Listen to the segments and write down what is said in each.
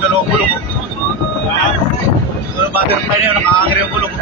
yung dalawang bulong. Pero butterfly na yun, nakahangir yung bulong.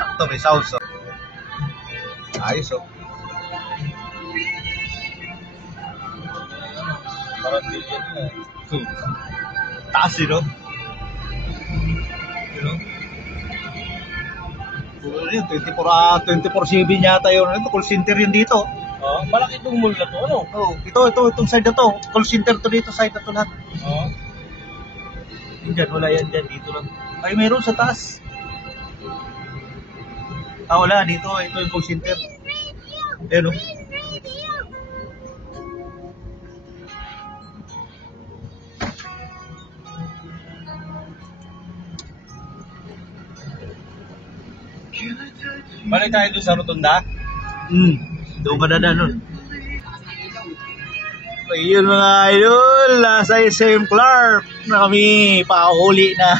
Sakto, may sounds, oh. Ayos, oh. Parang billion na. Taas, no? You know? 24/7 yata yun. Ito, call center yun dito. Oh, malaki itong mall na to, ano? Oh, itong side na to. Call center to dito, side na to lahat. Oh. Diyan, wala yan dyan. Dito lang. Ay, meron sa taas. Ah, wala. Dito, ito yung call center. Ayan, oh. Balik tayo doon sa rotunda? Doon ka na nun. Ayun mga idol, nasa SM Clark na kami, pakahuli na.